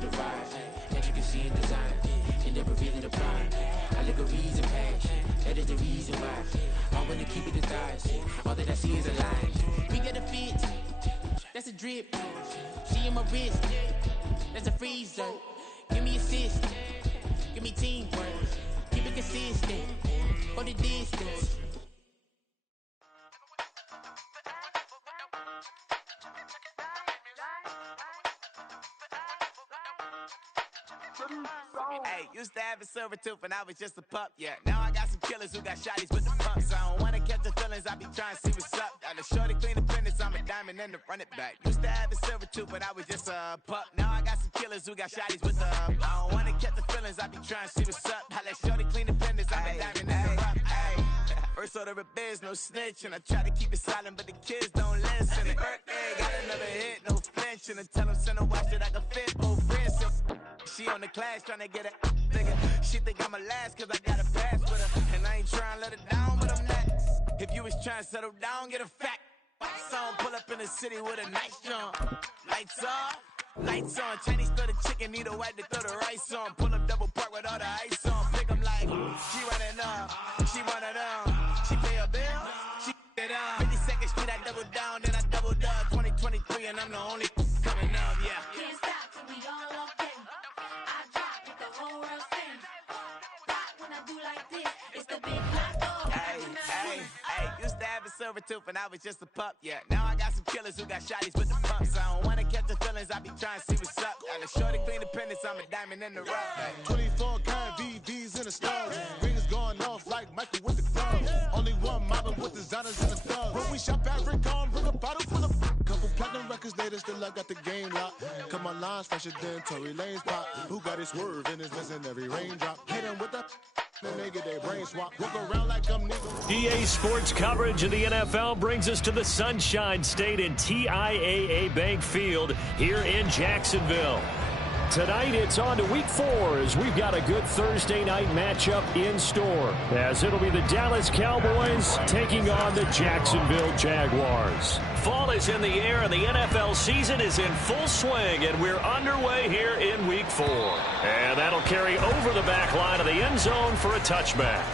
to the ride. That you can see in design, and never really apply. I look a reason past, that is the reason why. I wanna keep it in thighs, all that I see is a line. We got a fit, that's a drip. She in my wrist, that's a freezer. Give me assist, give me teamwork. Keep it consistent, for the distance. Hey, used to have a silver tooth when I was just a pup, yeah. Now I got some killers who got shotties with the pumps. I don't wanna catch the feelings, I be trying to see what's up. Got a shorty clean the fitness, I'm a diamond and to run it back. Used to have a silver tooth when I was just a pup. Now I got some killers who got shotties with the I don't wanna catch the feelings, I be trying to see what's up. I let shorty clean the fitness, I'm a diamond and to run it back. First order of biz, no snitch, and I try to keep it silent, but the kids don't listen. Birthday, got another hit, no flinch, and I tell them send a watch that I can fit both wrists. She on the class trying to get a nigga. She think I'm a last cause I got a pass with her. And I ain't trying to let her down, but I'm not. If you was trying to settle down, get a fat song. Pull up in the city with a nice jump. Lights off, lights on. Chinese throw the chicken, need a wipe to throw the rice on. Pull up double park with all the ice on. Pick them like, she running up, she one of them. She pay a bill, she it up. 52nd Street, I double down, then I doubled up. 2023 and I'm the only coming up, yeah. Can't stop till we all locked in. I drop with the whole world sing. Rock when I do like this, it's the big black dog. Hey, used to have a silver tooth when I was just a pup, yeah. Now I got some killers who got shotties with the pumps. I don't wanna catch the feelings, I be trying to see what's up. Got a shorty clean the pendants, I'm a diamond in the rough. Hey. 24 karat VVs in the stars. Rings going off like Michael with the clubs. Only one mobbing with designers in the thugs. When we shop at Rick on, bring a bottle full of couple platinum records later, still I got the game locked. Come on, lines fresher than Tory Lane's pop. Who got his swerve and is missing every raindrop? Hit him with the then they get their brain swap. Walk around like I'm nigga. EA Sports coverage of the NFL brings us to the Sunshine State in TIAA Bank Field here in Jacksonville. Tonight, it's on to Week 4 as we've got a good Thursday night matchup in store, as it'll be the Dallas Cowboys taking on the Jacksonville Jaguars. Fall is in the air and the NFL season is in full swing, and we're underway here in Week 4. And that'll carry over the back line of the end zone for a touchback.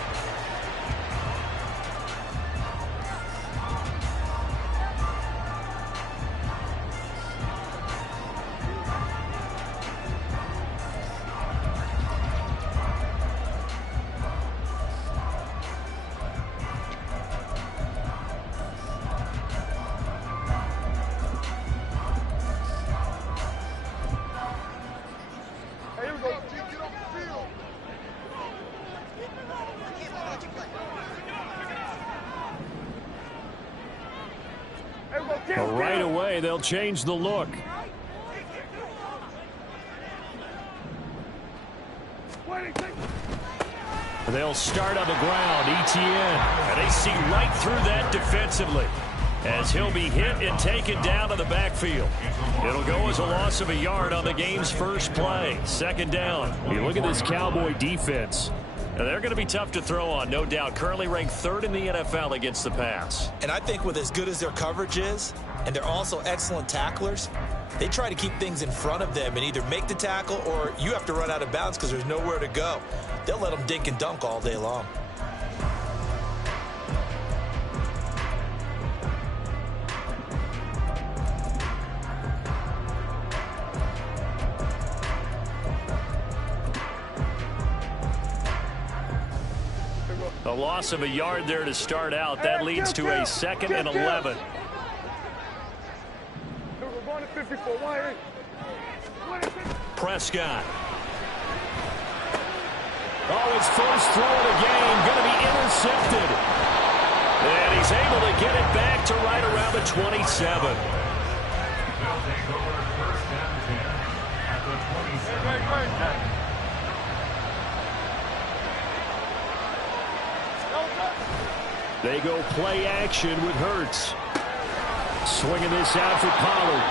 Right away, they'll change the look. They'll start on the ground, ETN. And they see right through that defensively as he'll be hit and taken down to the backfield. It'll go as a loss of a yard on the game's first play. Second down. You look at this Cowboy defense. And they're going to be tough to throw on, no doubt. Currently ranked 3rd in the NFL against the pass. And I think with as good as their coverage is, and they're also excellent tacklers, they try to keep things in front of them and either make the tackle or you have to run out of bounds because there's nowhere to go. They'll let them dink and dunk all day long. A loss of a yard there to start out. That leads to a 2nd and 11. Prescott. Oh, his first throw of the game going to be intercepted. And he's able to get it back to right around the 27. They go play action with Hurts. Swinging this out for Pollard.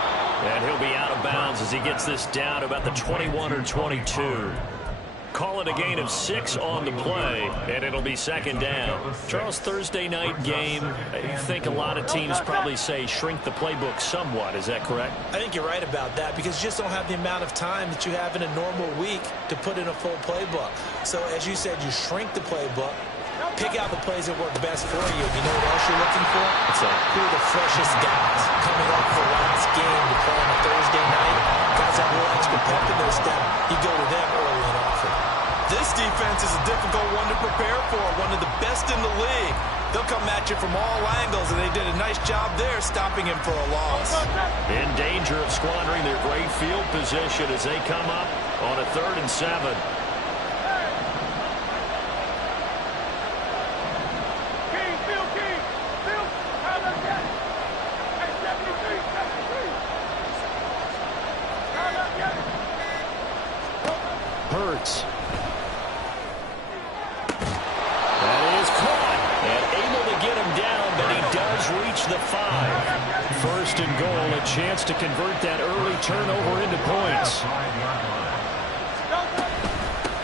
And he'll be out of bounds as he gets this down to about the 21 or 22. Call it a gain of 6 on the play, and it'll be second down. Charles, Thursday night game, I think a lot of teams probably say shrink the playbook somewhat. Is that correct? I think you're right about that because you just don't have the amount of time that you have in a normal week to put in a full playbook. So, as you said, you shrink the playbook, pick out the plays that work best for you. You know what else you're looking for? Who are the freshest guys coming off the last game to play on a Thursday night? Guys have a little extra pep in their step. You go to them early and often. This defense is a difficult one to prepare for, one of the best in the league. They'll come at you from all angles, and they did a nice job there stopping him for a loss. In danger of squandering their great field position as they come up on a 3rd and 7. Hurts. That is caught and able to get him down, but he does reach the 5. First and goal, a chance to convert that early turnover into points.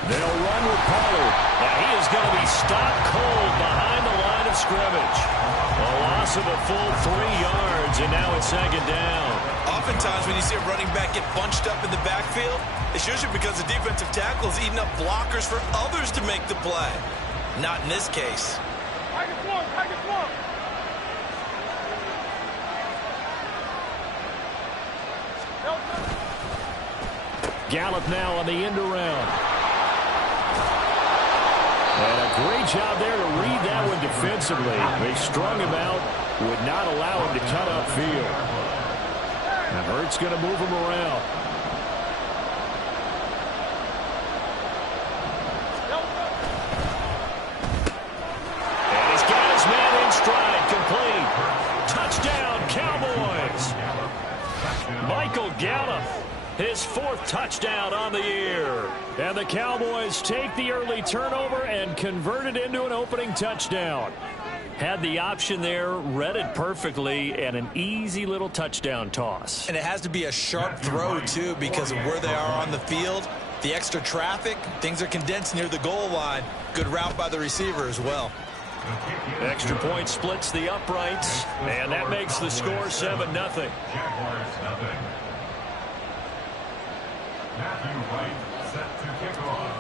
They'll run with Pollard. Now he is going to be stopped cold behind the line of scrimmage. A loss of a full 3 yards, and now it's second down. Oftentimes when you see a running back get bunched up in the backfield, it's usually because the defensive tackle is eating up blockers for others to make the play. Not in this case. Gallup now on the end around. And a great job there to read that one defensively. They strung him out, would not allow him to cut upfield. And Hurts going to move him around. And he's got his man in stride, complete. Touchdown, Cowboys. Michael Gallup, his 4th touchdown on the year. And the Cowboys take the early turnover and convert it into an opening touchdown. Had the option there, read it perfectly, and an easy little touchdown toss. And it has to be a sharp throw, too, because of where they are on the field. The extra traffic, things are condensed near the goal line. Good route by the receiver as well. Extra point splits the uprights, and that makes the score 7-0. Matthew White set to kick off.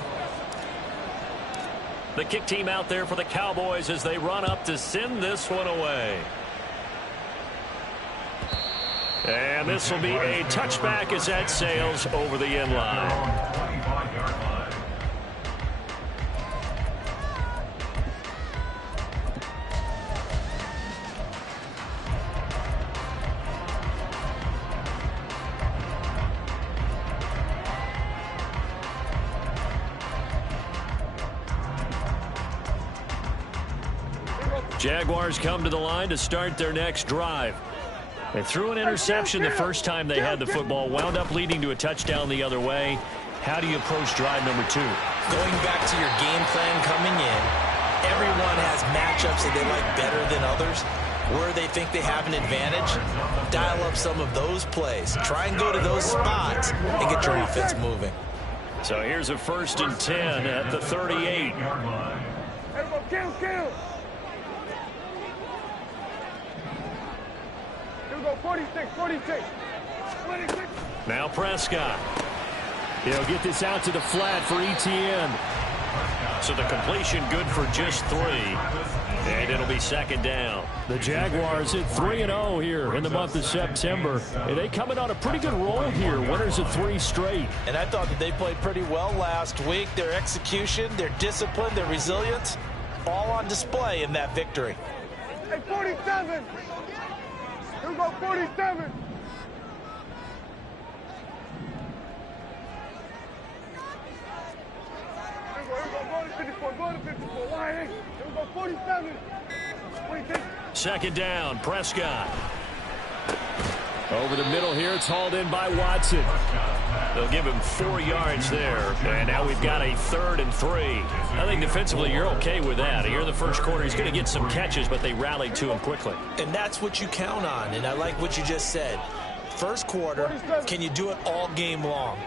The kick team out there for the Cowboys as they run up to send this one away. And this will be a touchback as that sails over the end line. 25-yard line. Jaguars come to the line to start their next drive. They threw an interception the first time they had the football, wound up leading to a touchdown the other way. How do you approach drive number 2? Going back to your game plan coming in, everyone has matchups that they like better than others. Where they think they have an advantage, dial up some of those plays. Try and go to those spots and get your offense moving. So here's a 1st and 10 at the 38. Kill. 46. Now Prescott. He'll get this out to the flat for Etienne. So the completion good for just 3. And it'll be second down. The Jaguars at 3-0 here in the month of September. And they coming on a pretty good roll here. Winners of 3 straight. And I thought that they played pretty well last week. Their execution, their discipline, their resilience, all on display in that victory. Hey, 47. Here we go, 47. Go to 54. Why? Here we go, 47. Second down, Prescott. Over the middle here, it's hauled in by Watson. They'll give him 4 yards there. And now we've got a 3rd and 3. I think defensively you're okay with that. Here in the first quarter, he's going to get some catches, but they rallied to him quickly. And that's what you count on. And I like what you just said. First quarter, can you do it all game long?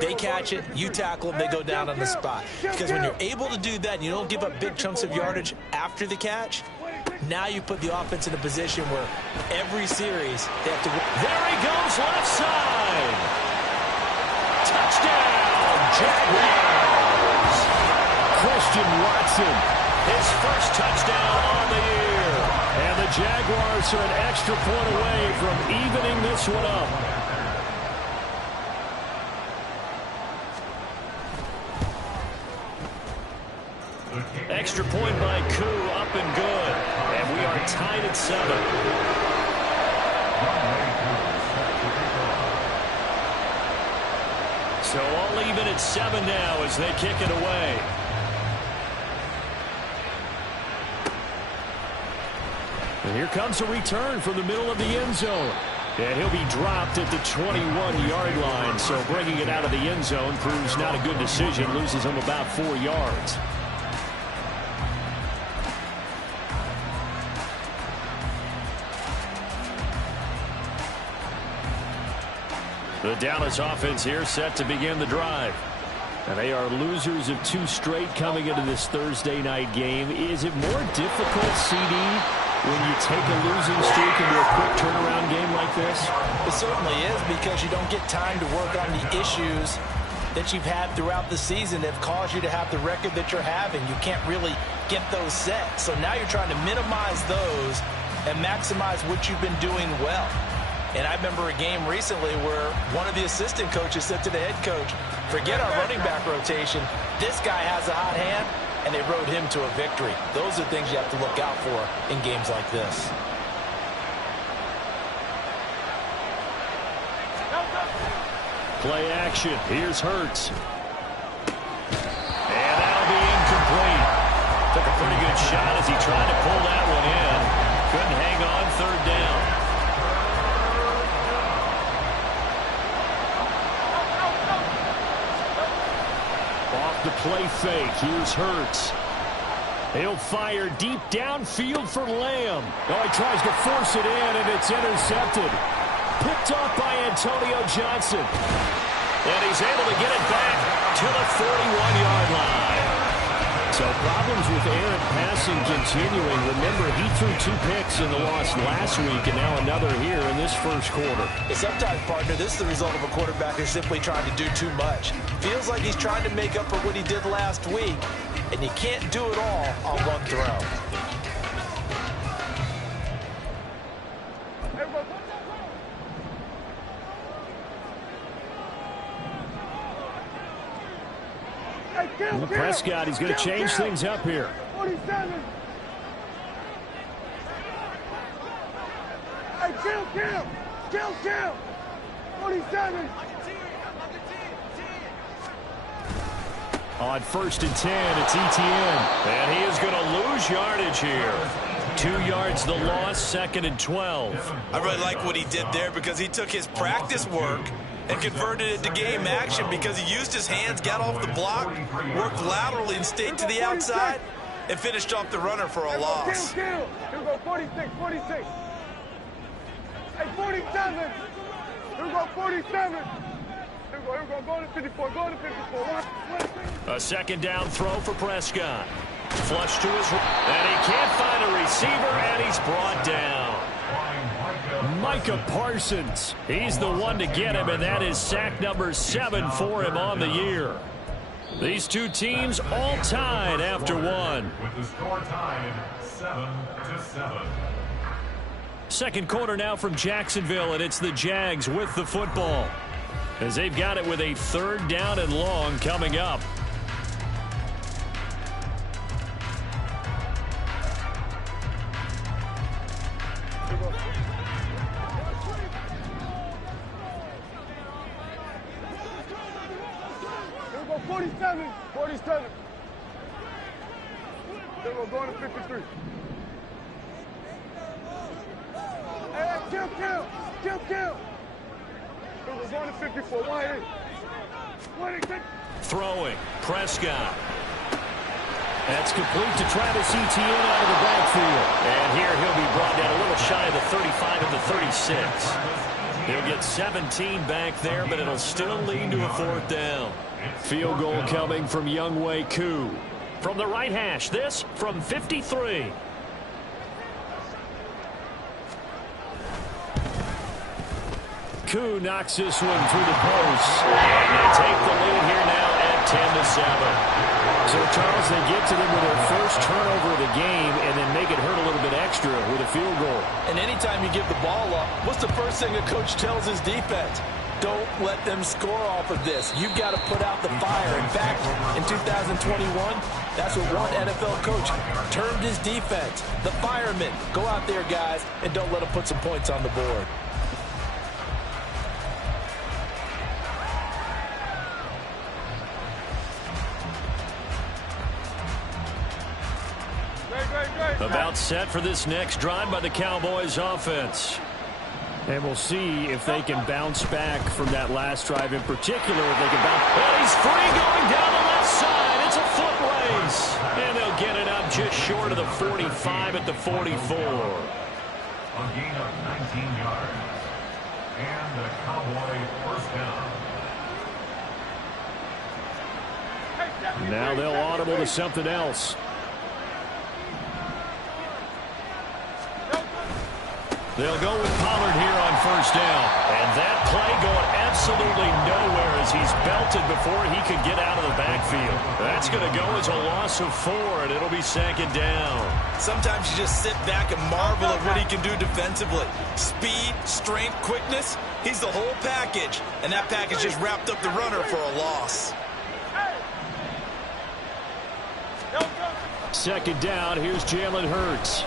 They catch it, you tackle them, they go down on the spot. Because when you're able to do that and you don't give up big chunks of yardage after the catch, now you put the offense in a position where every series they have to win. There he goes, left side. Touchdown, Jaguars. Christian Watson, his first touchdown on the year. And the Jaguars are an extra point away from evening this one up. Extra point by Koo, up and good. And we are tied at 7. So all even at 7 now as they kick it away. And here comes a return from the middle of the end zone. And he'll be dropped at the 21-yard line. So bringing it out of the end zone proves not a good decision. Loses him about 4 yards. The Dallas offense here set to begin the drive. And they are losers of 2 straight coming into this Thursday night game. Is it more difficult, CD, when you take a losing streak into a quick turnaround game like this? It certainly is, because you don't get time to work on the issues that you've had throughout the season that have caused you to have the record that you're having. You can't really get those set. So now you're trying to minimize those and maximize what you've been doing well. And I remember a game recently where one of the assistant coaches said to the head coach, forget our running back rotation. This guy has a hot hand, and they rode him to a victory. Those are things you have to look out for in games like this. Play action. Here's Hurts. And that'll be incomplete. Took a pretty good shot as he tried to pull that one in. Couldn't hang on, 3rd down. The play fake. Here's Hurts. He'll fire deep downfield for Lamb. Oh, he tries to force it in, and it's intercepted. Picked off by Antonio Johnson. And he's able to get it back to the 41-yard line. So problems with errant passing continuing. Remember, he threw 2 picks in the loss last week, and now another here in this first quarter. Sometimes, partner, this is the result of a quarterback who's simply trying to do too much. Feels like he's trying to make up for what he did last week, and you can't do it all on one throw. Well, Prescott, he's going to change things up here. 47. Hey, kill. 47. On 1st and 10, it's Etienne. And he is going to lose yardage here. 2 yards the loss, 2nd and 12. I really like what he did there because he took his practice work and converted it to game action because he used his hands, got off the block, worked laterally and stayed to the outside, and finished off the runner for a loss. Here we go, 46. Hey, 47. Here we go, 47. Here we go, go to 54, A 2nd down throw for Prescott. Flush to his right, and he can't find a receiver, and he's brought down. Micah Parsons, he's the one to get him, and that is sack number 7 for him on the year. These 2 teams all tied after 1. With the score tied 7-7. Second quarter now from Jacksonville, and it's the Jags with the football, as they've got it with a 3rd down and long coming up. Here we go, 47. Here we go, going to 53. Hey, kill. Here we go, going to 54. Why Throwing, Prescott. That's complete to Travis Etienne out of the backfield. And here he'll be brought down a little shy of the 35 and the 36. He'll get 17 back there, but it'll still lead to a 4th down. Field goal coming from Younghoe Koo. From the right hash, this from 53. Koo knocks this one through the post. And they take the lead here now at 10-7. So, Charles, they get to them with their first turnover of the game and then make it hurt a little bit extra with a field goal. And anytime you give the ball up, what's the first thing a coach tells his defense? Don't let them score off of this. You've got to put out the fire. In fact, in 2021, that's what one NFL coach termed his defense. The firemen. Go out there, guys, and don't let them put some points on the board. About set for this next drive by the Cowboys offense. And we'll see if they can bounce back from that last drive in particular. If they can bounce. And he's free going down the left side. It's a foot race. And they'll get it up just short of the 45 at the 44. A gain of 19 yards. And the Cowboy first down. Now they'll audible to something else. They'll go with Pollard here on first down. And that play going absolutely nowhere as he's belted before he could get out of the backfield. That's going to go as a loss of 4, and it'll be 2nd down. Sometimes you just sit back and marvel at what he can do defensively. Speed, strength, quickness. He's the whole package. And that package just wrapped up the runner for a loss. 2nd down. Here's Jalen Hurts.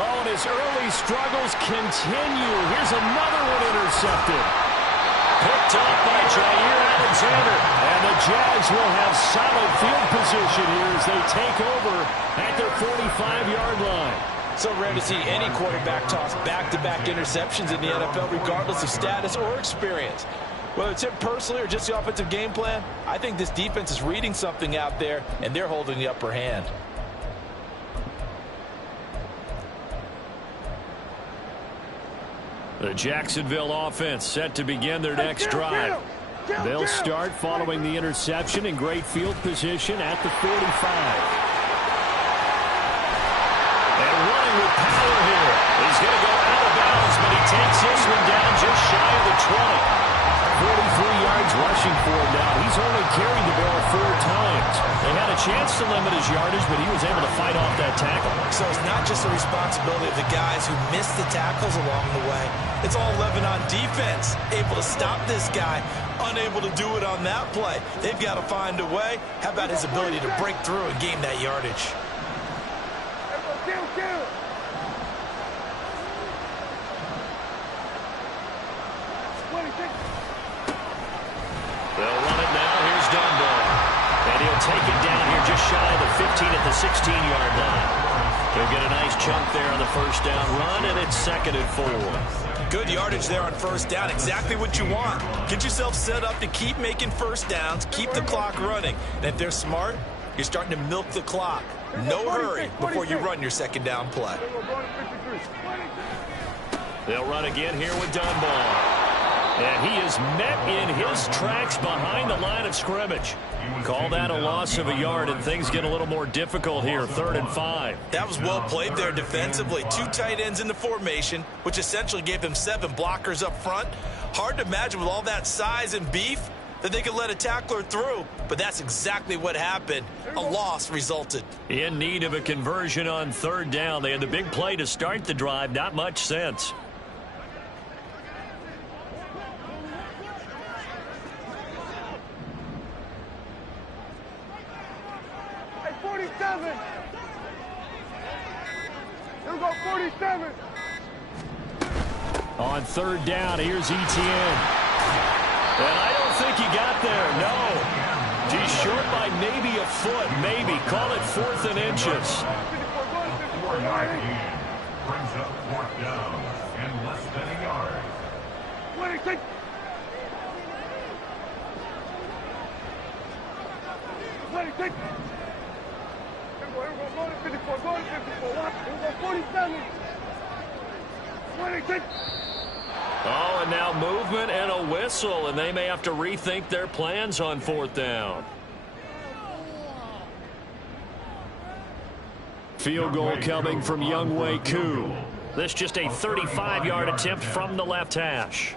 Oh, and his early struggles continue. Here's another one intercepted. Picked up by Jair Alexander. And the Jags will have solid field position here as they take over at their 45-yard line. So rare to see any quarterback toss back-to-back interceptions in the NFL, regardless of status or experience. Whether it's him personally or just the offensive game plan, I think this defense is reading something out there, and they're holding the upper hand. The Jacksonville offense set to begin their next drive. They'll start following the interception in great field position at the 45. And running with power here. He's going to go out of bounds, but he takes this one down just shy of the 20. 43 yards rushing for him now. He's only carried the ball 4 times. They had a chance to limit his yardage, but he was able to fight off that tackle. So it's not just the responsibility of the guys who missed the tackles along the way. It's all 11 on defense. Able to stop this guy, unable to do it on that play. They've got to find a way. How about his ability to break through and gain that yardage? They'll run it now. Here's Dunbar. And he'll take it down here just shy of the 15 at the 16-yard line. He'll get a nice chunk there on the first down run, and it's 2nd and 4. Good yardage there on first down. Exactly what you want. Get yourself set up to keep making first downs, keep the clock running. And if they're smart, you're starting to milk the clock. No hurry before you run your 2nd down play. They'll run again here with Dunbar. And he is met in his tracks behind the line of scrimmage. Call that a loss of a yard, and things get a little more difficult here, 3rd and 5. That was well played there defensively. 2 tight ends in the formation, which essentially gave them 7 blockers up front. Hard to imagine with all that size and beef that they could let a tackler through, but that's exactly what happened. A loss resulted. In need of a conversion on 3rd down. They had the big play to start the drive. Not much sense. Here we go, 47. On 3rd down, here's Etienne. And I don't think he got there, no. He's short by maybe a foot, maybe. Call it 4th and inches. 4-yard gain brings up 4th down and less than a yard. 26. Here we go, go to 54, go to 54. Watch, here we go, 47. Oh, and now movement and a whistle, and they may have to rethink their plans on 4th down. Field goal coming from Younghoe Koo. This just a 35-yard attempt from the left hash.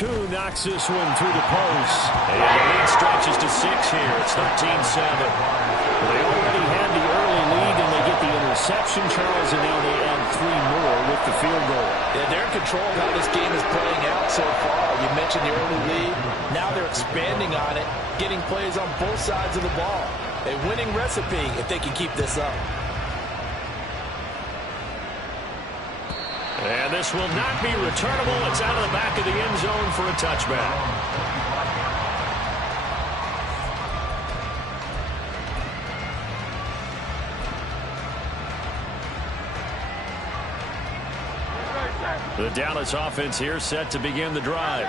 Koo knocks this one through the post. And the lead stretches to 6 here. It's 13-7. They already had the early lead, and they get the interception, Charles, and now they add 3 more with the field goal. Yeah, they're in control of how this game is playing out so far. You mentioned the early lead. Now they're expanding on it, getting plays on both sides of the ball. A winning recipe if they can keep this up. And this will not be returnable. It's out of the back of the end zone for a touchback. The Dallas offense here set to begin the drive.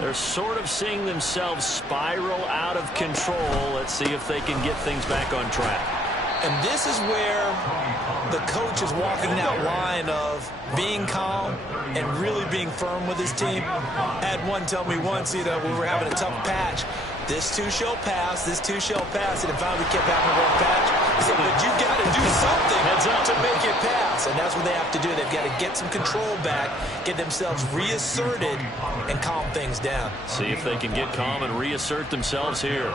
They're sort of seeing themselves spiral out of control. Let's see if they can get things back on track. And this is where the coach is walking that line of being calm and really being firm with his team. I had one tell me once, we were having a tough patch. This too shall pass, this too shall pass. And finally we kept having a rough patch. He said, but you got to do something to make it pass. And that's what they have to do. They've got to get some control back, get themselves reasserted, and calm things down. See if they can get calm and reassert themselves here.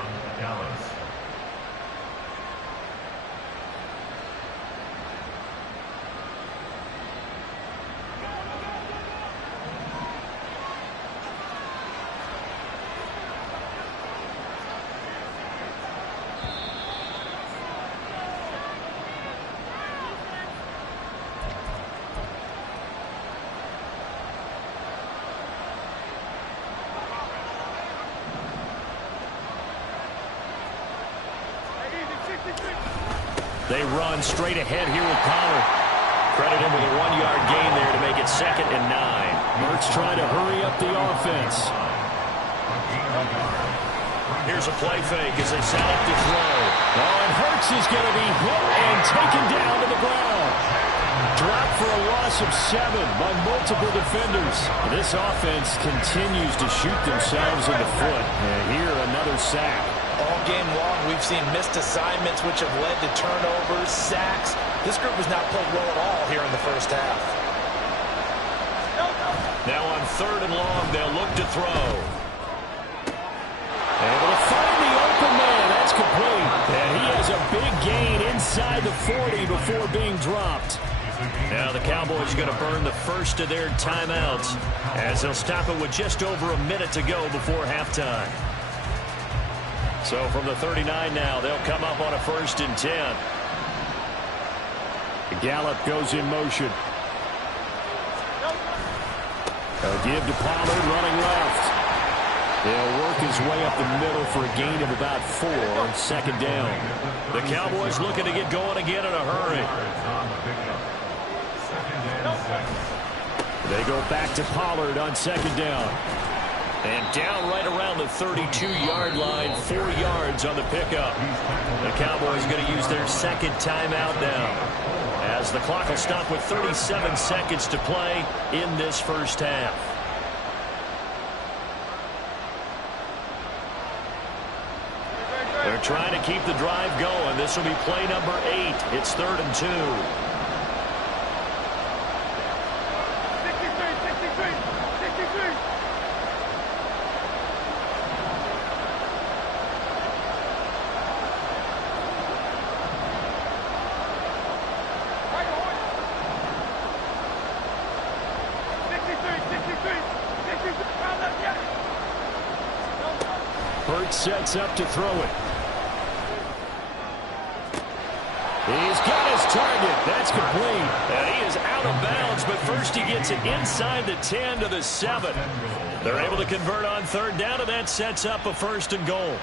They run straight ahead here with Pollard. Credit him with a 1-yard gain there to make it 2nd and 9. Hurts trying to hurry up the offense. Here's a play fake as they set up to throw. Oh, and Hurts is going to be hit and taken down to the ground. Dropped for a loss of 7 by multiple defenders. This offense continues to shoot themselves in the foot. And here, another sack. All game long, we've seen missed assignments, which have led to turnovers, sacks. This group has not played well at all here in the first half. Now on 3rd and long, they'll look to throw. Able to find the open man. That's complete. And he has a big gain inside the 40 before being dropped. Now the Cowboys are going to burn the first of their timeouts as they'll stop it with just over a minute to go before halftime. So from the 39 now, they'll come up on a 1st and 10. Gallup goes in motion. A give to Pollard running left. He'll work his way up the middle for a gain of about 4 on 2nd down. The Cowboys looking to get going again in a hurry. They go back to Pollard on 2nd down. And down right around the 32-yard line, 4 yards on the pickup. The Cowboys are going to use their 2nd timeout now, as the clock will stop with 37 seconds to play in this first half. They're trying to keep the drive going. This will be play number 8. It's 3rd and 2. 63. Hurts sets up to throw it. He's got his target. That's complete. And he is out of bounds, but first he gets it inside the 10 to the 7. They're able to convert on 3rd down, and that sets up a 1st and goal.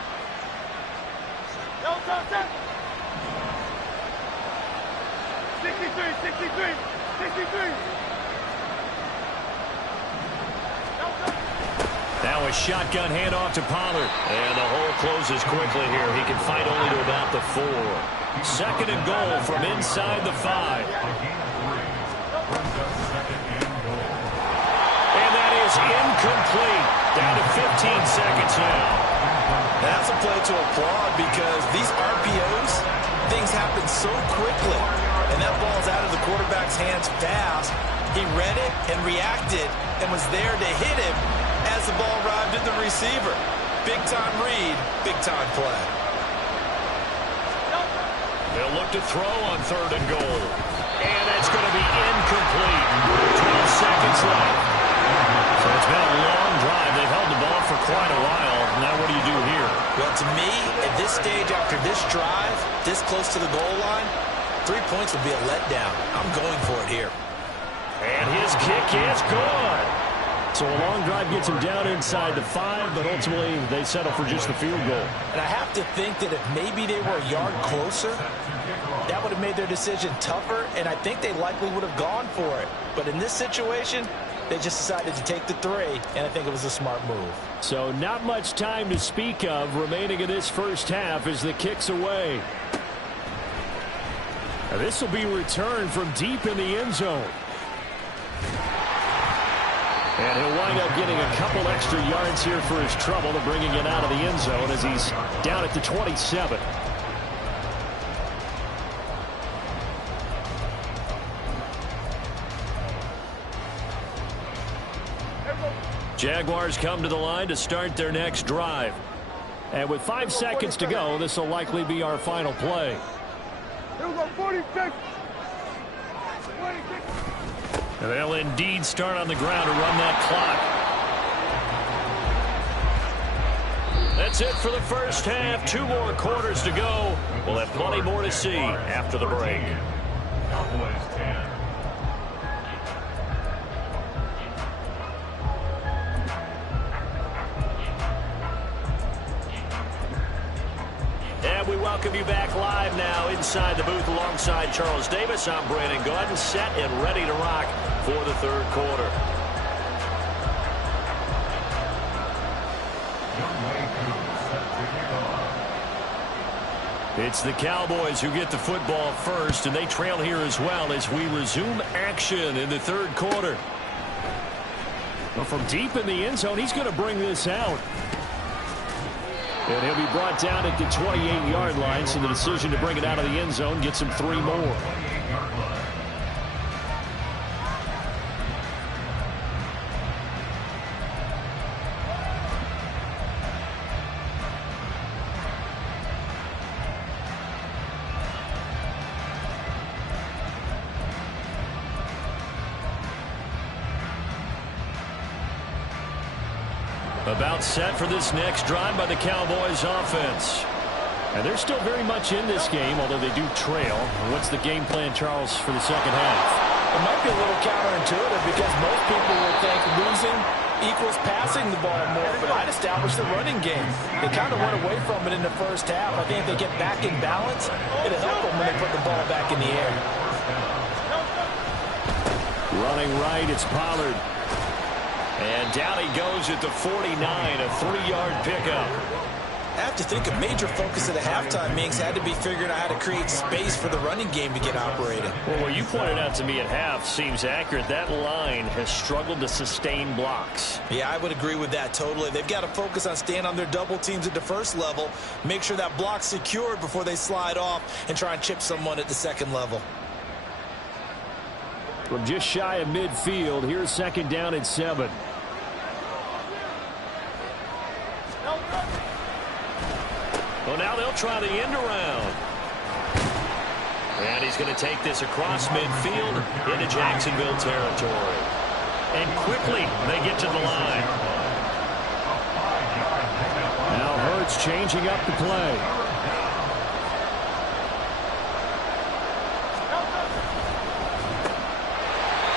63. Now a shotgun handoff to Pollard. And the hole closes quickly here. He can fight only to about the 4. 2nd and goal from inside the 5. Incomplete. Down to 15 seconds now. That's a play to applaud because these RPOs, things happen so quickly. And that ball's out of the quarterback's hands fast. He read it and reacted and was there to hit him as the ball arrived at the receiver. Big-time read, big-time play. They'll look to throw on 3rd and goal. And that's going to be incomplete. 12 seconds left. So it's been a long drive. They've held the ball for quite a while. Now what do you do here? Well, to me, at this stage, after this drive, this close to the goal line, 3 points would be a letdown. I'm going for it here. And his kick is good. So a long drive gets him down inside the 5, but ultimately they settle for just the field goal. And I have to think that if maybe they were a yard closer, that would have made their decision tougher, and I think they likely would have gone for it. But in this situation, they just decided to take the 3, and I think it was a smart move. So not much time to speak of remaining in this first half as the kick's away. Now this will be returned from deep in the end zone. And he'll wind up getting a couple extra yards here for his trouble to bringing it out of the end zone as he's down at the 27. Jaguars come to the line to start their next drive. And with 5 seconds to go, this will likely be our final play. Here we go, 46. And they'll indeed start on the ground to run that clock. That's it for the first half. 2 more quarters to go. We'll have plenty more to see after the break. Cowboys 10. And we welcome you back live now inside the booth alongside Charles Davis. I'm Brandon Gordon, set and ready to rock for the 3rd quarter. It's the Cowboys who get the football first, and they trail here as well as we resume action in the 3rd quarter. Well, from deep in the end zone, he's going to bring this out. And he'll be brought down at the 28-yard line, so the decision to bring it out of the end zone gets him 3 more. About set for this next drive by the Cowboys offense. And they're still very much in this game, although they do trail. What's the game plan, Charles, for the second half? It might be a little counterintuitive because most people would think losing equals passing the ball more, but I'd establish the running game. They kind of went away from it in the first half. I think if they get back in balance, it'll help them when they put the ball back in the air. Running right, it's Pollard. And down he goes at the 49, a 3-yard pickup. I have to think a major focus at the halftime meetings had to be figuring out how to create space for the running game to get operated. Well, what you pointed out to me at half seems accurate. That line has struggled to sustain blocks. Yeah, I would agree with that totally. They've got to focus on staying on their double teams at the first level, make sure that block's secured before they slide off and try and chip someone at the second level. From just shy of midfield, here's 2nd down and 7. Well, now they'll try the end around. And he's going to take this across midfield into Jacksonville territory. And quickly they get to the line. Now Hurts changing up the play.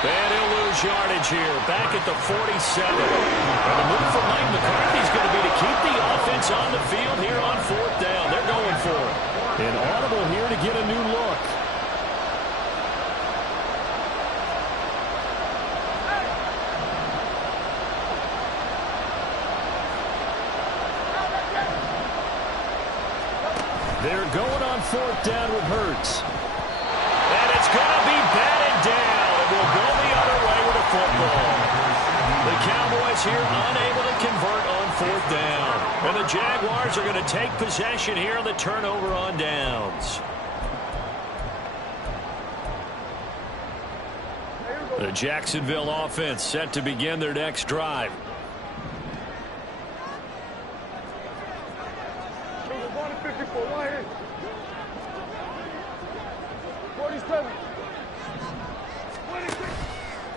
And he'll lose yardage here, back at the 47. And the move for Mike McCarthy is going to be to keep the offense on the field here on 4th down. They're going for it. An audible here to get a new look. They're going on 4th down with Hurts. And it's going to be batted down. It will go the other way with a football. The Cowboys here unable to convert on 4th down. And the Jaguars are going to take possession here on the turnover on downs. The Jacksonville offense set to begin their next drive.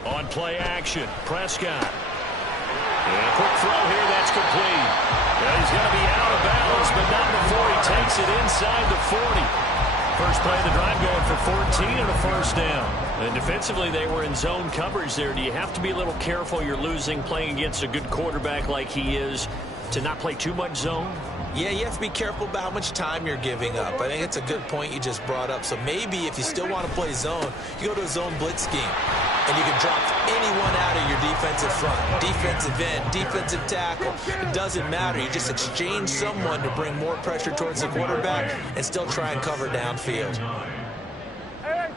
On play action, Prescott. And a quick throw here, that's complete. And he's going to be out of bounds, but not before he takes it inside the 40. First play of the drive going for 14 and a first down. And defensively, they were in zone coverage there. Do you have to be a little careful? You're losing playing against a good quarterback like he is to not play too much zone? Yeah, you have to be careful about how much time you're giving up. I think it's a good point you just brought up. So maybe if you still want to play zone, you go to a zone blitz scheme. And you can drop anyone out of your defensive front. Defensive end, defensive tackle. It doesn't matter. You just exchange someone to bring more pressure towards the quarterback and still try and cover downfield. Hey,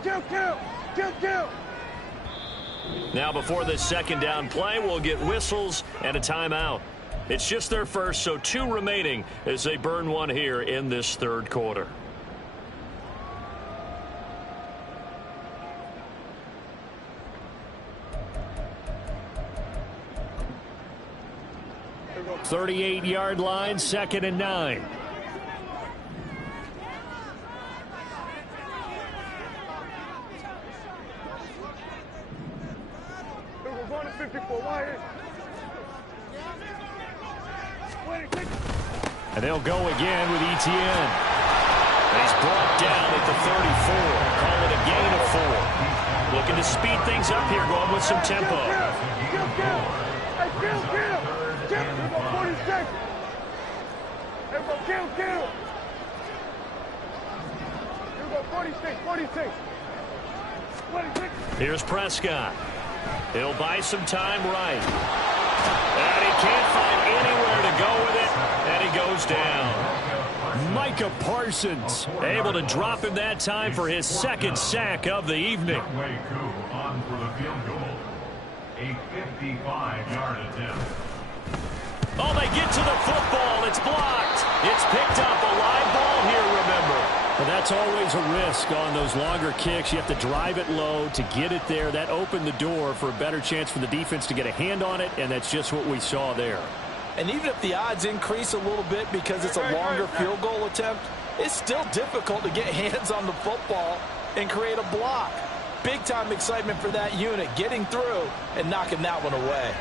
kill. Now before this second down play, we'll get whistles and a timeout. It's just their first, so 2 remaining as they burn one here in this third quarter. .38-yard line, 2nd and 9. And they'll go again with Etienne. And he's brought down at the 34. Call it a gain of 4. Looking to speed things up here, going with some tempo. Kill. 46. Here's Prescott. He'll buy some time right. And he can't find anywhere to go with it, and he goes down. Micah Parsons able to drop him that time for his 2nd sack of the evening. On for the field goal. A 55-yard attempt. Oh, they get to the football. It's blocked. It's picked up. A live ball here, remember. Well, that's always a risk on those longer kicks. You have to drive it low to get it there. That opened the door for a better chance for the defense to get a hand on it, and that's just what we saw there. And even if the odds increase a little bit because it's a longer field goal attempt, it's still difficult to get hands on the football and create a block. Big-time excitement for that unit, getting through and knocking that one away.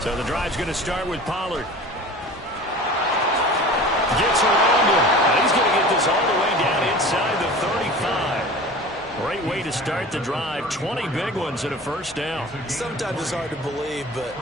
So the drive's going to start with Pollard. Gets around him. And he's going to get this all the way down inside the 35. Great way to start the drive. 20 big ones and a first down. Sometimes it's hard to believe, but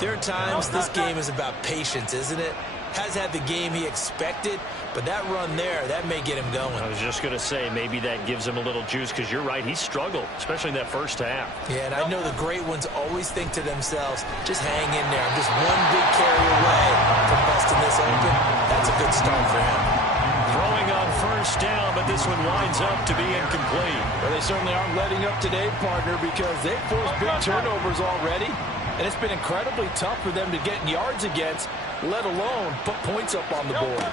there are times this game is about patience, isn't it? Has had the game he expected, but that run there, that may get him going. I was just going to say, maybe that gives him a little juice, because you're right, he struggled, especially in that first half. Yeah, and I know the great ones always think to themselves, just hang in there. I'm just one big carry away from busting this open. That's a good start for him. Throwing on first down, but this one winds up to be incomplete. Well, they certainly aren't letting up today, partner, because they've forced big turnovers already, and it's been incredibly tough for them to get yards against, let alone put points up on the board.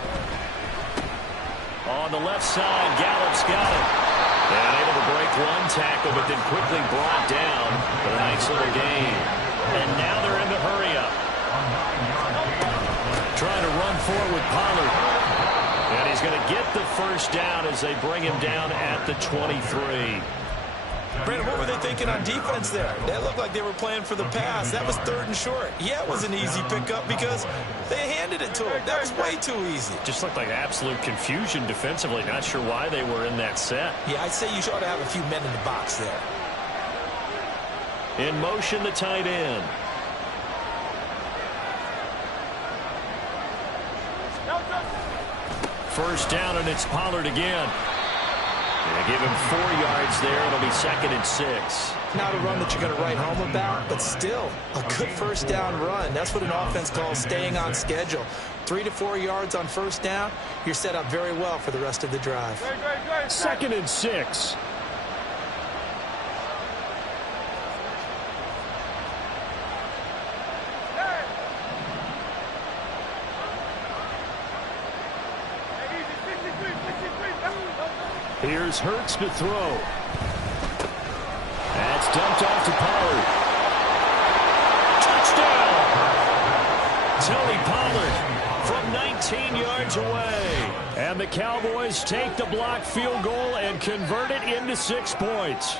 On the left side, Gallup's got it. And able to break one tackle, but then quickly brought down for a nice little gain. And now they're in the hurry up. Trying to run forward with Pollard. And he's going to get the first down as they bring him down at the 23. Brandon, what were they thinking on defense there? That looked like they were playing for the pass. That was 3rd and short. Yeah, it was an easy pickup because they handed it to him. That was way too easy. Just looked like absolute confusion defensively. Not sure why they were in that set. Yeah, I'd say you ought to have a few men in the box there. In motion, the tight end. First down, and it's Pollard again. They give him 4 yards there. It'll be 2nd and 6. Not a run that you're going to write home about, but still a good first down run. That's what an offense calls staying on schedule. 3 to 4 yards on first down. You're set up very well for the rest of the drive. 2nd and 6. Here's Hurts to throw. That's dumped off to Pollard. Touchdown! Tony Pollard from 19 yards away. And the Cowboys take the blocked field goal and convert it into 6 points.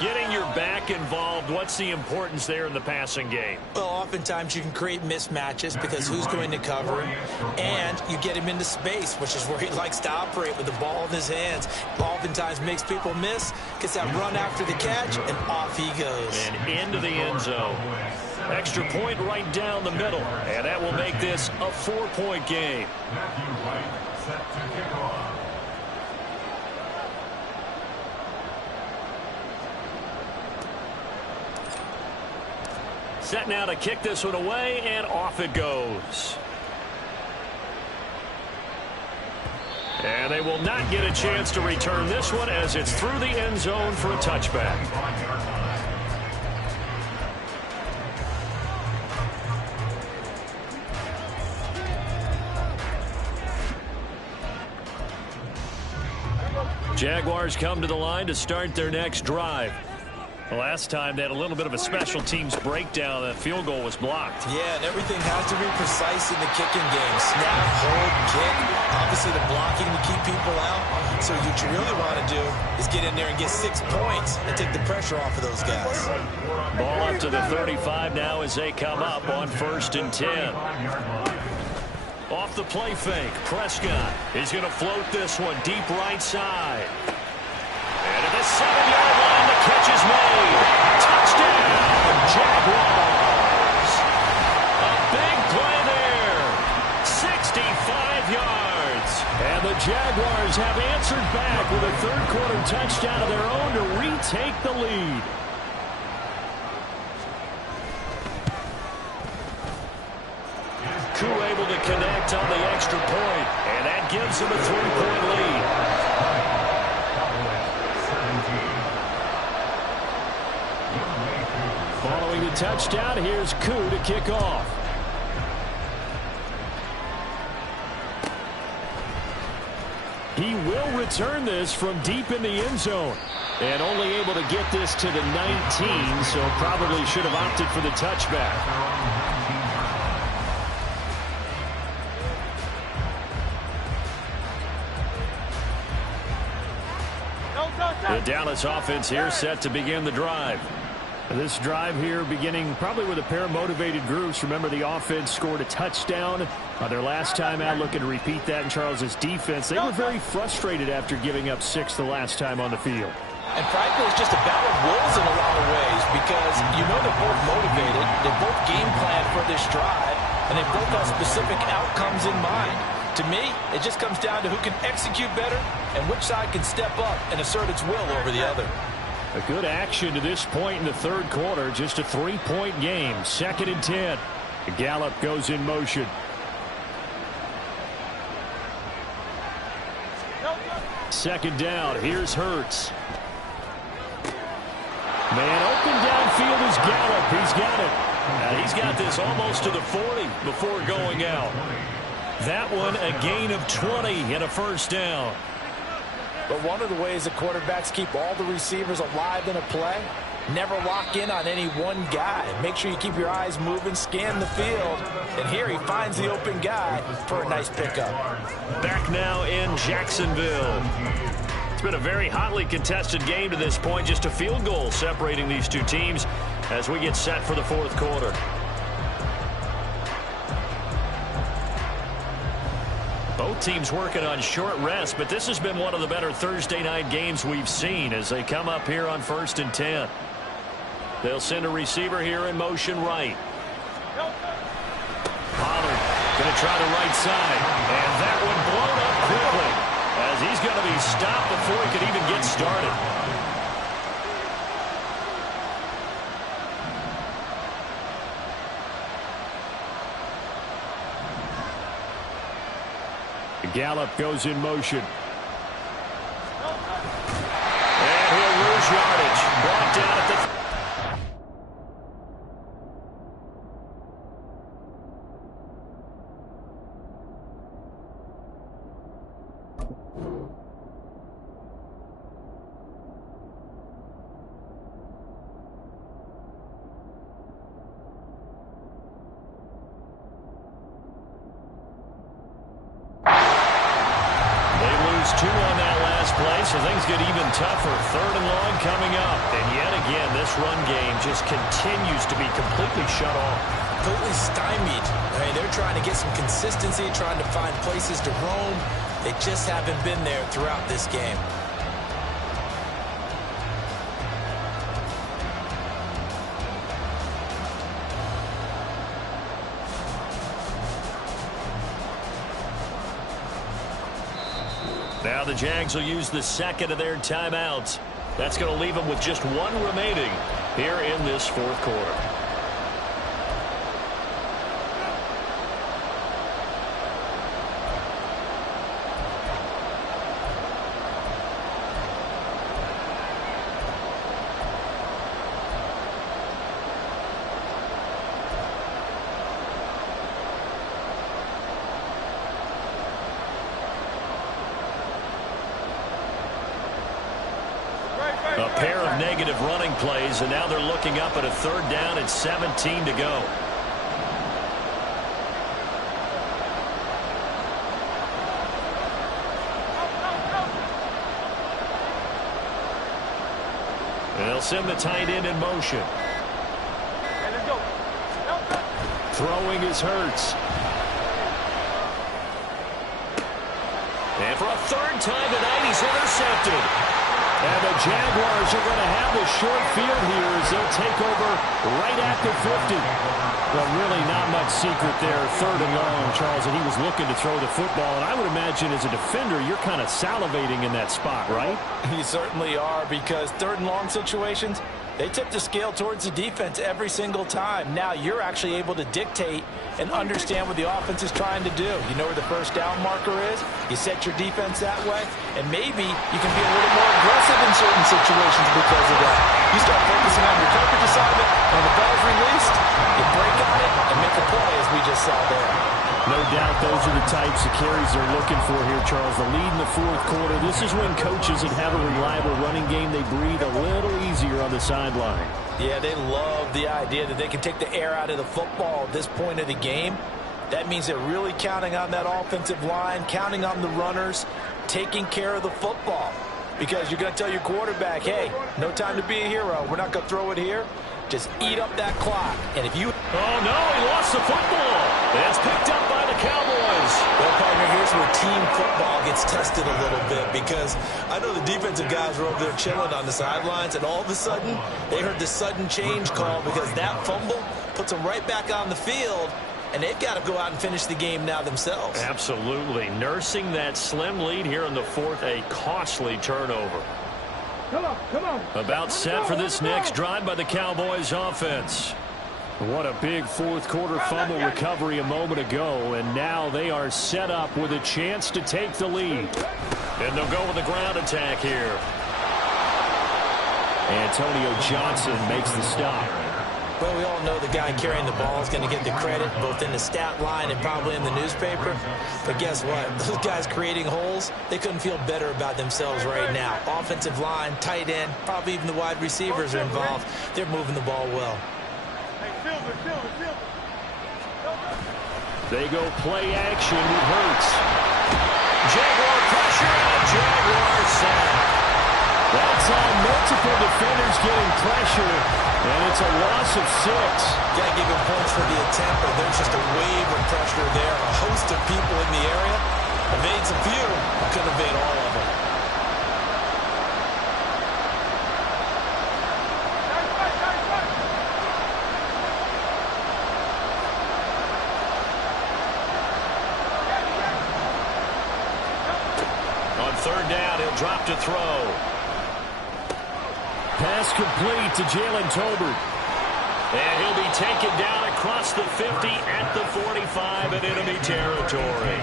Getting your back involved, what's the importance there in the passing game? Well, oftentimes you can create mismatches because who's going to cover him, and you get him into space, which is where he likes to operate with the ball in his hands. Oftentimes makes people miss, gets that run after the catch, and off he goes. And into the end zone. Extra point right down the middle, and that will make this a 4-point game. Matthew Wright set to kick off. Set now to kick this one away, and off it goes. And they will not get a chance to return this one as it's through the end zone for a touchback. Jaguars come to the line to start their next drive. Last time they had a little bit of a special teams breakdown. That field goal was blocked. Yeah, and everything has to be precise in the kicking game. Snap, hold, kick. Obviously the blocking to keep people out. So what you really want to do is get in there and get 6 points and take the pressure off of those guys. Ball up to the 35 now as they come up on 1st and 10. Off the play fake, Prescott is going to float this one deep right side. And at the 7-yard line, the catch is made. Touchdown, Jaguars. A big play there. 65 yards. And the Jaguars have answered back with a third-quarter touchdown of their own to retake the lead. Koo able to connect on the extra point, and that gives them a 3-point lead. Following the touchdown, here's Koo to kick off. He will return this from deep in the end zone. And only able to get this to the 19, so probably should have opted for the touchback. The Dallas offense here set to begin the drive. This drive here beginning probably with a pair of motivated groups. Remember, the offense scored a touchdown their last time out. Looking to repeat that in Charles's defense. They were very frustrated after giving up 6 the last time on the field. And frankly, it's just a battle of wills in a lot of ways because you know they're both motivated. They both game plan for this drive, and they both have specific outcomes in mind. To me, it just comes down to who can execute better and which side can step up and assert its will over the other. A good action to this point in the third quarter. Just a 3-point game. 2nd and 10. Gallup goes in motion. Second down. Here's Hurts. Man open downfield is Gallup. He's got it. Now he's got this almost to the 40 before going out. That one a gain of 20 and a first down. But one of the ways the quarterbacks keep all the receivers alive in a play, never lock in on any one guy. Make sure you keep your eyes moving, scan the field. And here he finds the open guy for a nice pickup. Back now in Jacksonville. It's been a very hotly contested game to this point. Just a field goal separating these two teams as we get set for the fourth quarter. Both teams working on short rest, but this has been one of the better Thursday night games we've seen as they come up here on 1st and 10. They'll send a receiver here in motion right. Pollard going to try the right side, and that one blown up quickly as he's going to be stopped before he could even get started. Gallup goes in motion. And he'll lose yardage. Brought down at the... Okay, so things get even tougher. 3rd and long coming up. And yet again, this run game just continues to be completely shut off. Completely stymied. I mean, they're trying to get some consistency, trying to find places to roam. They just haven't been there throughout this game. Now the Jags will use the 2nd of their timeouts. That's going to leave them with just 1 remaining here in this 4th quarter. A pair of negative running plays, and now they're looking up at a 3rd down and 17 to go. And they'll send the tight end in motion. Throwing is Hurts. And for a 3rd time tonight, he's intercepted. And the Jaguars are going to have the short field here as they'll take over right at the 50. Well, really not much secret there. 3rd and long, Charles, and he was looking to throw the football. And I would imagine as a defender, you're kind of salivating in that spot, right? You certainly are, because 3rd and long situations, they tip the scale towards the defense every single time. Now you're actually able to dictate and understand what the offense is trying to do. You know where the 1st down marker is. You set your defense that way, and maybe you can be a little more aggressive in certain situations because of that. You start focusing on your coverage assignment, and when the ball's released, you break on it and make a play, as we just saw there. No doubt those are the types of carries they're looking for here, Charles. The lead in the 4th quarter. This is when coaches that have a reliable running game, they breathe a little easier on the sideline. Yeah, they love the idea that they can take the air out of the football at this point of the game. That means they're really counting on that offensive line, counting on the runners, taking care of the football. Because you're going to tell your quarterback, hey, no time to be a hero. We're not going to throw it here. Just eat up that clock. And if you... Oh, no, he lost the football. It's picked up by the Cowboys. Well, partner, here's where team football gets tested a little bit, because I know the defensive guys were over there chilling on the sidelines, and all of a sudden, they heard the sudden change call because that fumble puts them right back on the field, and they've got to go out and finish the game now themselves. Absolutely. Nursing that slim lead here in the 4th, a costly turnover. Come on. About set for this next drive by the Cowboys offense. What a big 4th quarter fumble recovery a moment ago, and now they are set up with a chance to take the lead. And they'll go with the ground attack here. Antonio Johnson makes the stop. Well, we all know the guy carrying the ball is going to get the credit both in the stat line and probably in the newspaper. But guess what? Those guys creating holes, they couldn't feel better about themselves right now. Offensive line, tight end, probably even the wide receivers are involved. They're moving the ball well. They go play action with Hurts. Jaguar pressure and a Jaguar sack. That's on multiple defenders getting pressure, and it's a loss of 6. Got to give him points for the attempt, but there's just a wave of pressure there. A host of people in the area. Evades a few, but couldn't evade all of them. On 3rd down, he'll drop to throw. Pass complete to Jalen Tolbert. And he'll be taken down across the 50 at the 45 in enemy territory.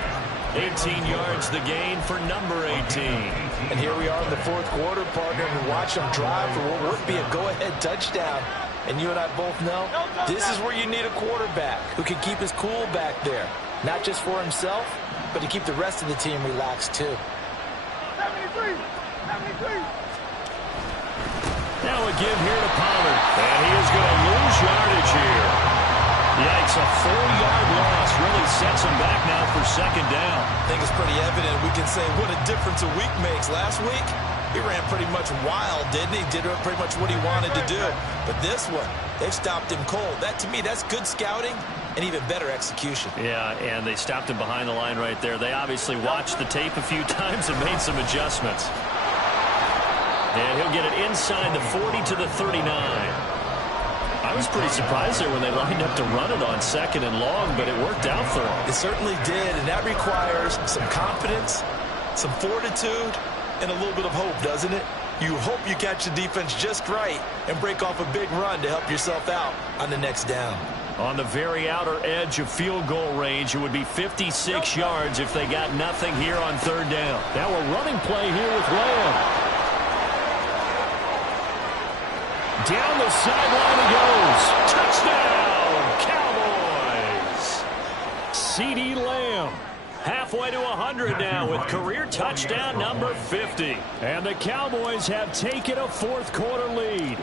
18 yards the gain for number 18. And here we are in the 4th quarter, partner, and watch them drive for what would be a go-ahead touchdown. And you and I both know this is where you need a quarterback who can keep his cool back there. Not just for himself, but to keep the rest of the team relaxed too. 73. Now a give here to Pollard. And he is going to lose yardage here. Yikes, a 4-yard loss really sets him back now for second down. I think it's pretty evident. We can say what a difference a week makes. Last week, he ran pretty much wild, didn't he? Did pretty much what he wanted to do. But this one, they've stopped him cold. That, to me, that's good scouting and even better execution. Yeah, and they stopped him behind the line right there. They obviously watched the tape a few times and made some adjustments. And he'll get it inside the 40 to the 39. I was pretty surprised there when they lined up to run it on second and long, but it worked out for him. It certainly did, and that requires some confidence, some fortitude, and a little bit of hope, doesn't it? You hope you catch the defense just right and break off a big run to help yourself out on the next down. On the very outer edge of field goal range, it would be 56 yards if they got nothing here on third down. Now a running play here with Lamb. Down the sideline he goes. Touchdown, Cowboys. CeeDee Lamb. Halfway to 100 now with career touchdown number 50. And the Cowboys have taken a fourth-quarter lead.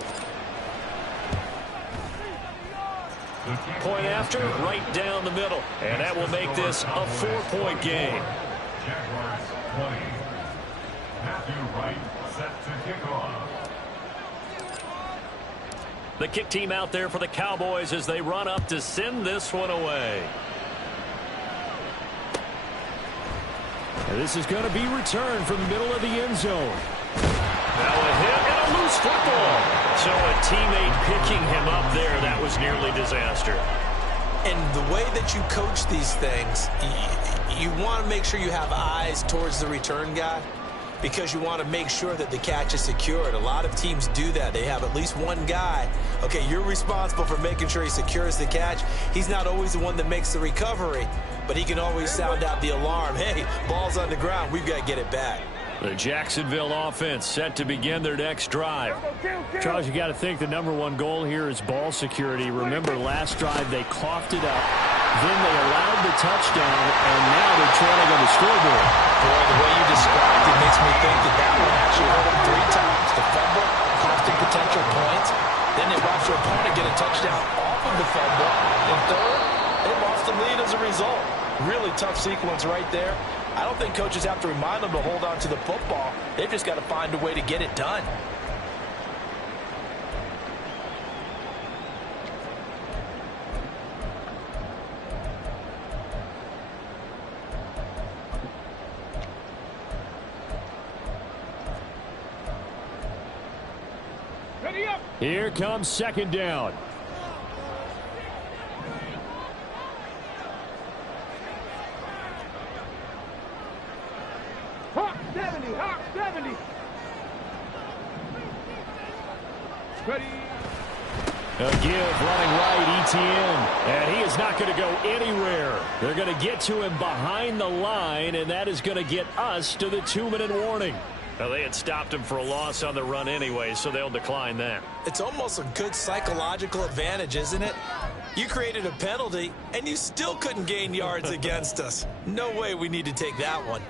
Point after, right down the middle. And that will make this a 4-point game. Jaguars 20. Matthew Wright set to kick off. The kick team out there for the Cowboys as they run up to send this one away. And this is going to be returned from the middle of the end zone. Now a hit and a loose football. So a teammate picking him up there, that was nearly disaster. And the way that you coach these things, you want to make sure you have eyes towards the return guy, because you want to make sure that the catch is secured. A lot of teams do that. They have at least one guy. Okay, you're responsible for making sure he secures the catch. He's not always the one that makes the recovery, but he can always sound out the alarm. Hey, ball's on the ground. We've got to get it back. The Jacksonville offense set to begin their next drive. Charles, you got to think the number one goal here is ball security. Remember, last drive they coughed it up. Then they allowed the touchdown, and now they're trailing on the scoreboard. Boy, the way you described it makes me think that one actually hurt them 3 times. The fumble, costing potential points. Then they watched their opponent get a touchdown off of the fumble. And third, they lost the lead as a result. Really tough sequence right there. I don't think coaches have to remind them to hold on to the football. They've just got to find a way to get it done. Here comes second down. Hawk 70, Hawk 70. Ready. A give running right, ETN. And he is not going to go anywhere. They're going to get to him behind the line, and that is going to get us to the 2-minute warning. Now, they had stopped him for a loss on the run anyway, so they'll decline that. It's almost a good psychological advantage, isn't it? You created a penalty, and you still couldn't gain yards against us. No way we need to take that one.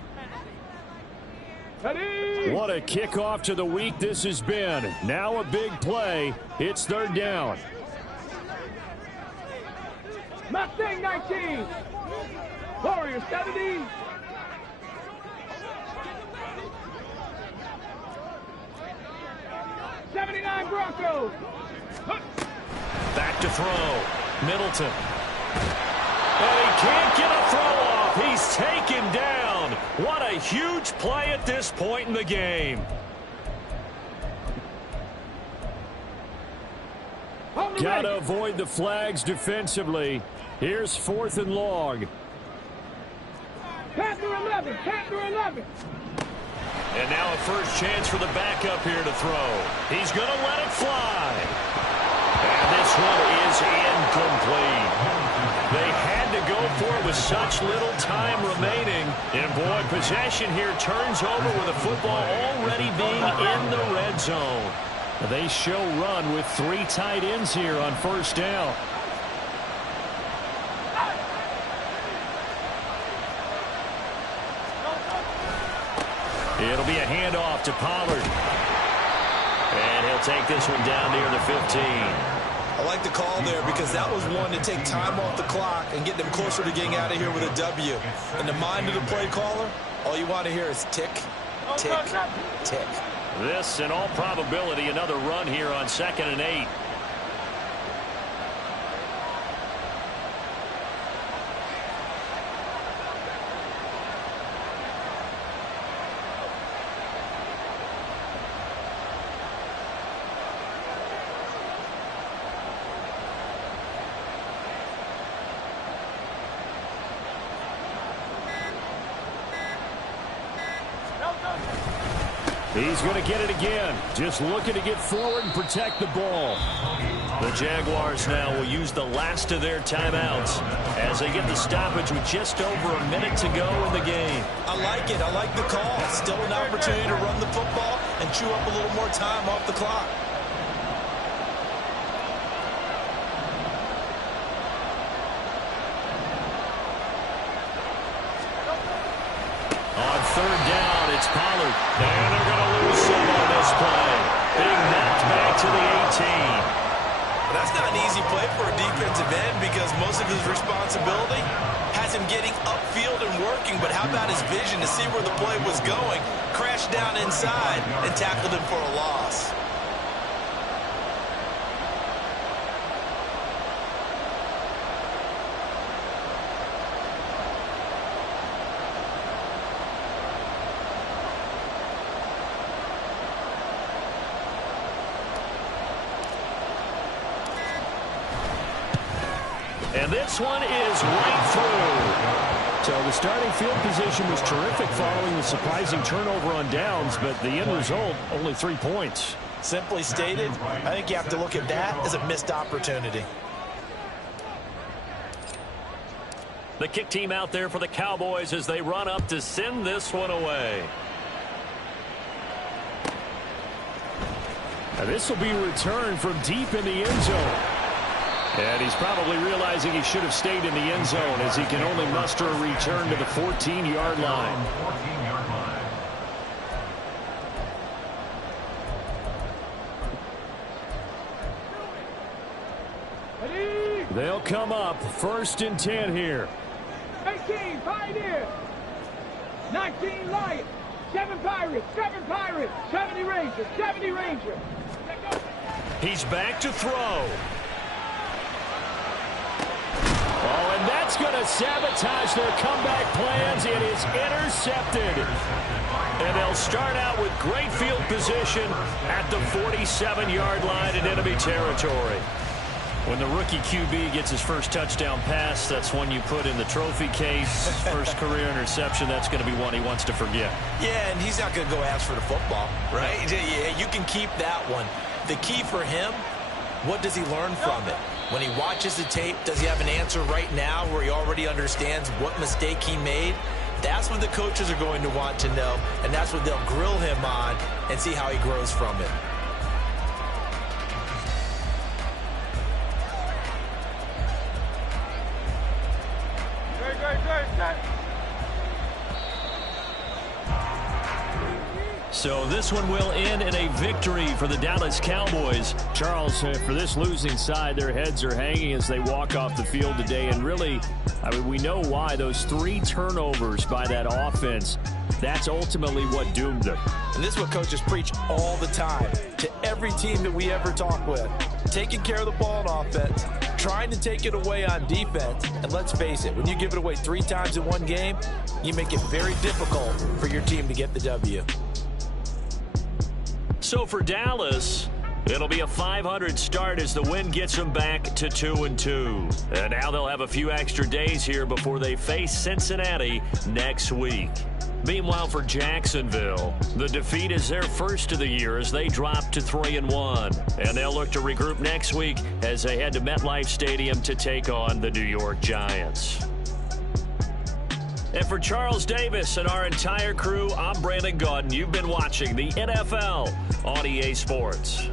What a kickoff to the week this has been. Now a big play. It's third down. Mustang 19. Warrior 70. '79 Broncos. Back to throw. Middleton. And he can't get a throw off. He's taken down. What a huge play at this point in the game. Got to avoid the flags defensively. Here's 4th and long. Panther 11. Panther 11. And now a first chance for the backup here to throw. He's going to let it fly. And this one is incomplete. They had to go for it with such little time remaining. And boy, possession here turns over with the football already being in the red zone. They show run with 3 tight ends here on first down. It'll be a handoff to Pollard. And he'll take this one down near the 15. I like the call there because that was one to take time off the clock and get them closer to getting out of here with a W. In the mind of the play caller, all you want to hear is tick, tick, tick. This, in all probability, another run here on 2nd and 8. He's going to get it again. Just looking to get forward and protect the ball. The Jaguars now will use the last of their timeouts as they get the stoppage with just over a minute to go in the game. I like it. I like the call. Still an opportunity to run the football and chew up a little more time off the clock. On 3rd down, it's Pollard. And they're going to lose some on this play. Being knocked back to the 18. But that's not an easy play for a defensive end because most of his responsibility has him getting upfield and working. But how about his vision to see where the play was going? Crashed down inside and tackled him for a loss. And this one is right through. So the starting field position was terrific following the surprising turnover on downs, but the end result, only 3 points. Simply stated, I think you have to look at that as a missed opportunity. The kick team out there for the Cowboys as they run up to send this one away. Now this will be returned from deep in the end zone. And he's probably realizing he should have stayed in the end zone as he can only muster a return to the 14-yard line. They'll come up 1st and 10 here. 18, Pioneer. 19, Lion. 7 Pirates, 70 Rangers, 70 Rangers. He's back to throw. Oh, and that's going to sabotage their comeback plans. It is intercepted. And they'll start out with great field position at the 47-yard line in enemy territory. When the rookie QB gets his first touchdown pass, that's one you put in the trophy case. First career interception, that's going to be one he wants to forget. Yeah, and he's not going to go ask for the football, right? Yeah, you can keep that one. The key for him, what does he learn from it? When he watches the tape, does he have an answer right now where he already understands what mistake he made? That's what the coaches are going to want to know, and that's what they'll grill him on and see how he grows from it. So this one will end in a victory for the Dallas Cowboys. Charles, for this losing side, their heads are hanging as they walk off the field today. And really, I mean, we know why. Those 3 turnovers by that offense, that's ultimately what doomed them. And this is what coaches preach all the time to every team that we ever talk with. Taking care of the ball on offense, trying to take it away on defense. And let's face it, when you give it away 3 times in one game, you make it very difficult for your team to get the W. So for Dallas, it'll be a .500 start as the win gets them back to 2-2. And now they'll have a few extra days here before they face Cincinnati next week. Meanwhile, for Jacksonville, the defeat is their first of the year as they drop to 3-1. And they'll look to regroup next week as they head to MetLife Stadium to take on the New York Giants. And for Charles Davis and our entire crew, I'm Brandon Gaudin. You've been watching the NFL on EA Sports.